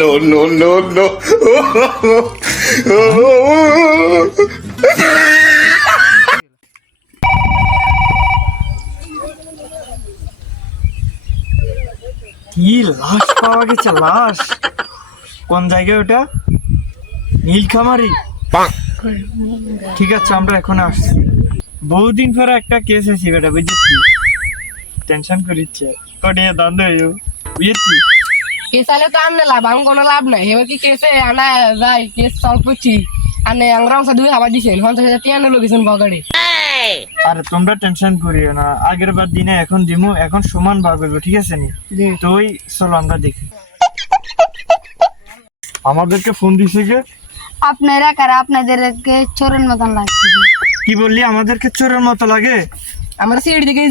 No, no, no, no. কি লাশ পাওয়া গেছে? লাশ কোন জায়গায় ওটা? নীলখামারি। ঠিক আছে, আমরা এখন আসছি। বহুদিন পরে একটা কেস আছে বেটা, বুঝছি। টেনশন করিচ্ছে কটিয়া দান বুঝছি। কেসালে তো আমনে লাভ, আমি কোনো লাভ নাই। এবার কি কেসে আনা যাই, কেস সলভ করছি। আনে আংরা অংশ দুই আবার দিছেন, 50,000 টিয়া নিয়ে লোকেশন পকেটে। আরে তোমরা টেনশন করিও না, আগের বার দিনে এখন দিমু, এখন সমান ভাগ হইব, ঠিক আছে নি? তো ওই চলো আমরা দেখি। আমাদেরকে ফোন দিছে কে? আপনারা কারা? আপনাদেরকে চোরের মতন লাগছে। কি বললি? আমাদেরকে চোরের মতো লাগে? আমরা সিঁড়ি দিকে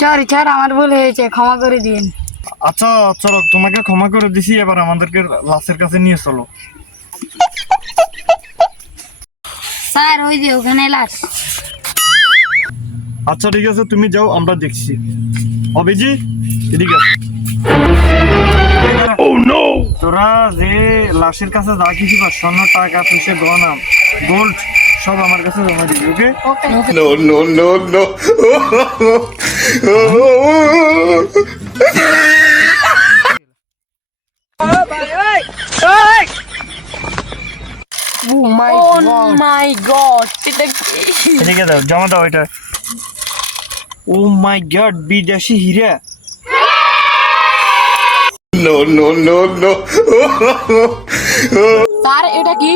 চর চর, আমার ভুল হয়েছে, ক্ষমা করে দিন। আচ্ছা চলো, তোমাকে ক্ষমা করে দিছি, এবার আমাদেরকে লাশের কাছে নিয়ে চলো। স্যার ওই যে ওখানে লাশ। আচ্ছা ঠিক আছে, তুমি যাও, আমরা দেখছি। অভিজি এদিকে আস। তোরা যে লাশের কাছে যা কিছু পাস, স্বর্ণ, টাকা পয়সা, গহনা, গোল্ড, সব আমার কাছে জমা দিবি, ওকে? No, no, no, no. ও মাই গড, এটা কি? এদিকে দাও, জমা দাও এটা। ও মাই গড, বিদেশি হীরা। No, no, no, no. Sir এটা কি?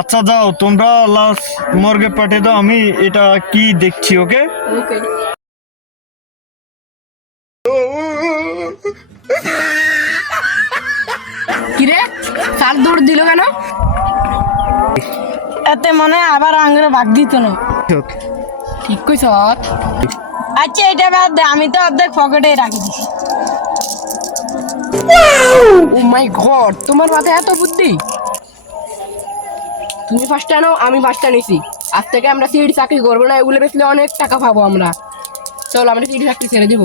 আচ্ছা যাও, তোমরা লাশ মর্গে পাঠিয়ে দাও, আমি এটা কি দেখছি, ওকে? ওকে। কিরে স্যার দৌড় দিল কেন? এতে মনে হয় আবার আঙ্গুরে ভাগ দিত না। ঠিক কইছ। আচ্ছা এটা বাদ দে, আমি তো অর্ধেক পকেটে রাখি দিছি। ও মাই গড, তোমার মাথায় এত বুদ্ধি! তুমি ফার্স্টে আনো, আমি ফার্স্টে নিছি। আজ থেকে আমরা সিডি চাকরি করবো না, এগুলো বেচলে অনেক টাকা পাবো আমরা। চলো আমরা সিডি চাকরি ছেড়ে দিব।